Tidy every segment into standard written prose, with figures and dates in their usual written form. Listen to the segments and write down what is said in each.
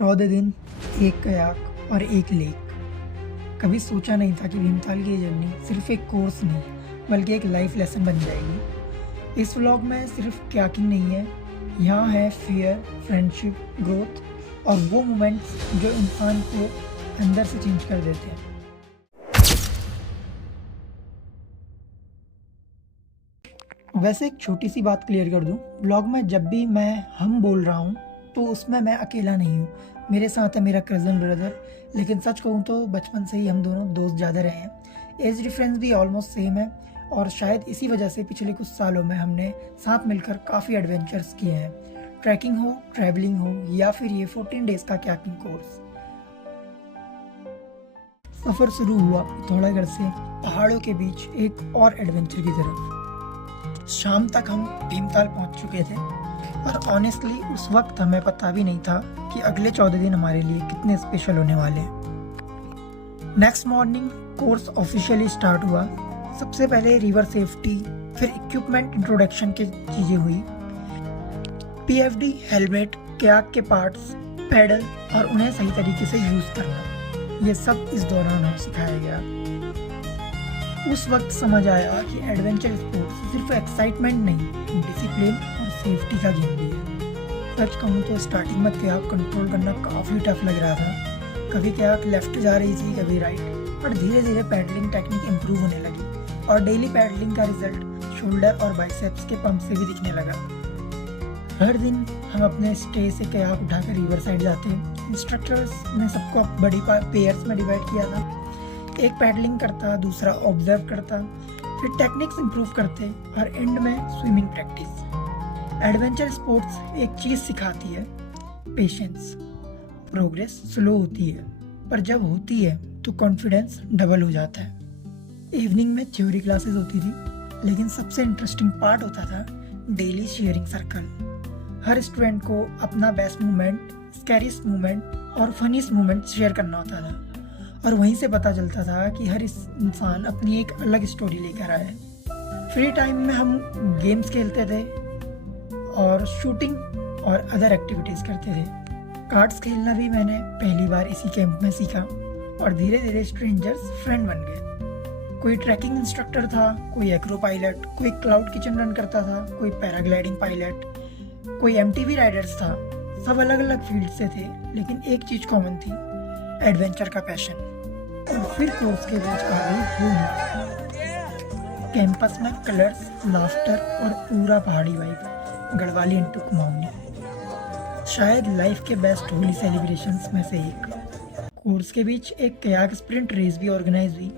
14 दिन, एक कयाक और एक लेक। कभी सोचा नहीं था कि भीमताल की ये जर्नी सिर्फ एक कोर्स नहीं बल्कि एक लाइफ लेसन बन जाएगी। इस व्लॉग में सिर्फ कयाकिंग नहीं है, यहाँ है फियर, फ्रेंडशिप, ग्रोथ और वो मोमेंट्स जो इंसान को अंदर से चेंज कर देते हैं। वैसे एक छोटी सी बात क्लियर कर दूं, व्लॉग में जब भी मैं हम बोल रहा हूँ तो उसमें मैं अकेला नहीं हूँ, मेरे साथ है मेरा कज़न ब्रदर। लेकिन सच कहूँ तो बचपन से ही हम दोनों दोस्त ज़्यादा रहे हैं, एज डिफरेंस भी ऑलमोस्ट सेम है और शायद इसी वजह से पिछले कुछ सालों में हमने साथ मिलकर काफ़ी एडवेंचर्स किए हैं। ट्रैकिंग हो, ट्रैवलिंग हो या फिर ये 14 डेज का कयाकिंग कोर्स। सफ़र शुरू हुआ पिथौरागढ़ से पहाड़ों के बीच एक और एडवेंचर की तरफ। शाम तक हम भीमताल पहुंच चुके थे और ऑनेस्टली उस वक्त हमें पता भी नहीं था कि अगले 14 दिन हमारे लिए कितने स्पेशल होने वाले हैं। Next morning course officially start हुआ। सबसे पहले रिवर सेफ्टी, फिर इक्विपमेंट इंट्रोडक्शन की चीज़ें हुई। पीएफडी, हेलमेट, कयाक के पार्ट्स, पैडल और उन्हें सही तरीके से यूज़ करना, ये सब इस दौरान हमें सिखाया गया। उस वक्त समझ आया कि एडवेंचर स्पोर्ट्स सिर्फ एक्साइटमेंट नहीं, डिसिप्लिन और सेफ्टी का गेम भी है। सच कहूँ तो स्टार्टिंग में कयाक कंट्रोल करना काफ़ी टफ लग रहा था। कभी कयाक लेफ्ट जा रही थी, कभी राइट, पर धीरे धीरे पैडलिंग टेक्निक इम्प्रूव होने लगी और डेली पैडलिंग का रिजल्ट शोल्डर और बाइसेप्स के पंप से भी दिखने लगा। हर दिन हम अपने स्टे से कयाक उठाकर रिवर साइड जाते। इंस्ट्रक्टर्स ने सबको बड़ी पेयर्स में डिवाइड किया था, एक पैडलिंग करता, दूसरा ऑब्जर्व करता, फिर टेक्निक्स इंप्रूव करते और एंड में स्विमिंग प्रैक्टिस। एडवेंचर स्पोर्ट्स एक चीज़ सिखाती है, पेशेंस। प्रोग्रेस स्लो होती है पर जब होती है तो कॉन्फिडेंस डबल हो जाता है। इवनिंग में थ्योरी क्लासेस होती थी, लेकिन सबसे इंटरेस्टिंग पार्ट होता था डेली शेयरिंग सर्कल। हर स्टूडेंट को अपना बेस्ट मोमेंट, स्कैरीस्ट मोमेंट और फनीस्ट मोमेंट शेयर करना होता था और वहीं से पता चलता था कि हर इंसान अपनी एक अलग स्टोरी लेकर आया है। फ्री टाइम में हम गेम्स खेलते थे और शूटिंग और अदर एक्टिविटीज़ करते थे। कार्ड्स खेलना भी मैंने पहली बार इसी कैंप में सीखा और धीरे धीरे स्ट्रेंजर्स फ्रेंड बन गए। कोई ट्रैकिंग इंस्ट्रक्टर था, कोई एक्रो पायलट, कोई क्लाउड किचन रन करता था, कोई पैराग्लाइडिंग पायलट, कोई एमटीवी राइडर्स था। सब अलग अलग फील्ड से थे, लेकिन एक चीज़ कॉमन थी, एडवेंचर का पैशन। और फिर कोर्स के बीच आ गई होली। कैंपस में कलर्स, लाफ्टर और पूरा पहाड़ी वाइब, गढ़वाली इंटू कुमाऊनी। शायद लाइफ के बेस्ट होली सेलिब्रेशंस में से एक। कोर्स के बीच एक कयाक स्प्रिंट रेस भी ऑर्गेनाइज हुई।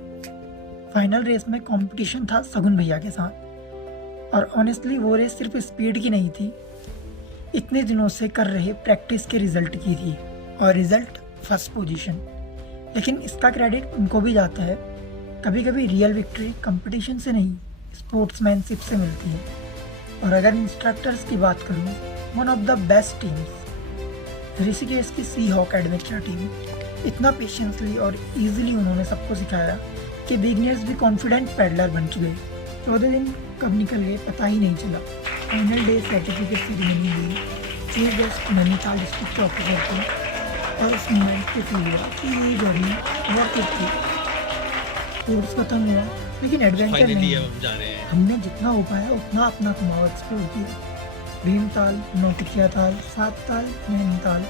फाइनल रेस में कंपटीशन था सगुन भैया के साथ और ऑनेस्टली वो रेस सिर्फ स्पीड की नहीं थी, इतने दिनों से कर रहे प्रैक्टिस के रिजल्ट की थी और रिजल्ट फर्स्ट पोजीशन। लेकिन इसका क्रेडिट उनको भी जाता है। कभी कभी रियल विक्ट्री कंपटीशन से नहीं, स्पोर्ट्समैनशिप से मिलती है। और अगर इंस्ट्रक्टर्स की बात करूँ, one of the best teams Rishikesh की सी हॉक एडवेंचर टीम। इतना पेशेंसली और इजीली उन्होंने सबको सिखाया कि बिगिनर्स भी कॉन्फिडेंट पैडलर बन गए। 14 दिन कब निकल गए पता ही नहीं चला। फाइनल डे सर्टिफिकेट सेरेमनी हुई, chief guest Nainital district officer थे और उस मोमेंट पे फील हुआ कि ये जर्नी वर्थ इट थी। कोर्स खत्म हुआ लेकिन एडवेंचर नहीं, हमने जितना हो पाया उतना अपना कुमाऊं एक्सप्लोर किया। भीमताल, नौटिकिया ताल, सात ताल, नैनीताल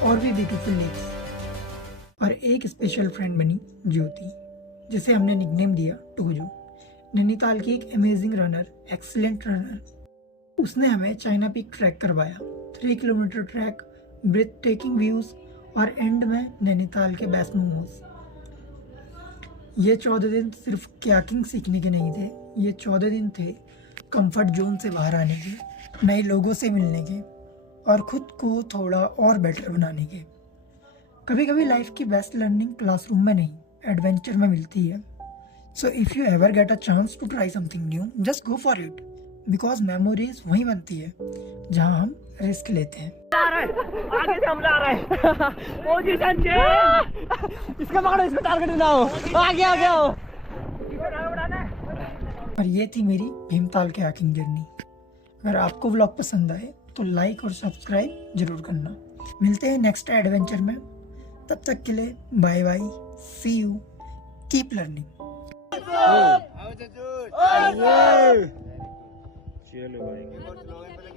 और भी ब्यूटीफुल लेक्स। और एक स्पेशल फ्रेंड बनी ज्योति, जिसे हमने निकनेम दिया टोजो। नैनीताल की एक अमेजिंग रनर, एक्सीलेंट रनर। उसने हमें चाइना पीक ट्रैक करवाया, 3 kilometre track, breathtaking views और एंड में नैनीताल के बेस्ट मोमोज। ये 14 दिन सिर्फ कयाकिंग सीखने के नहीं थे, ये 14 दिन थे कंफर्ट जोन से बाहर आने के, नए लोगों से मिलने के और खुद को थोड़ा और बेटर बनाने के। कभी कभी लाइफ की बेस्ट लर्निंग क्लासरूम में नहीं, एडवेंचर में मिलती है। So if you ever get a chance to try something new, just go for it, because memories वहीं बनती है जहाँ हम रिस्क लेते हैं। आगे से हमला आ रहा है। Position change. इसका पकड़ो, इसको टारगेट बनाओ। आगे आ गया। और ये थी मेरी भीमताल कयाकिंग जर्नी। अगर आपको व्लॉग पसंद आए तो लाइक और सब्सक्राइब जरूर करना। मिलते हैं नेक्स्ट एडवेंचर में, तब तक के लिए bye bye, see you, keep learning. चलो भाई।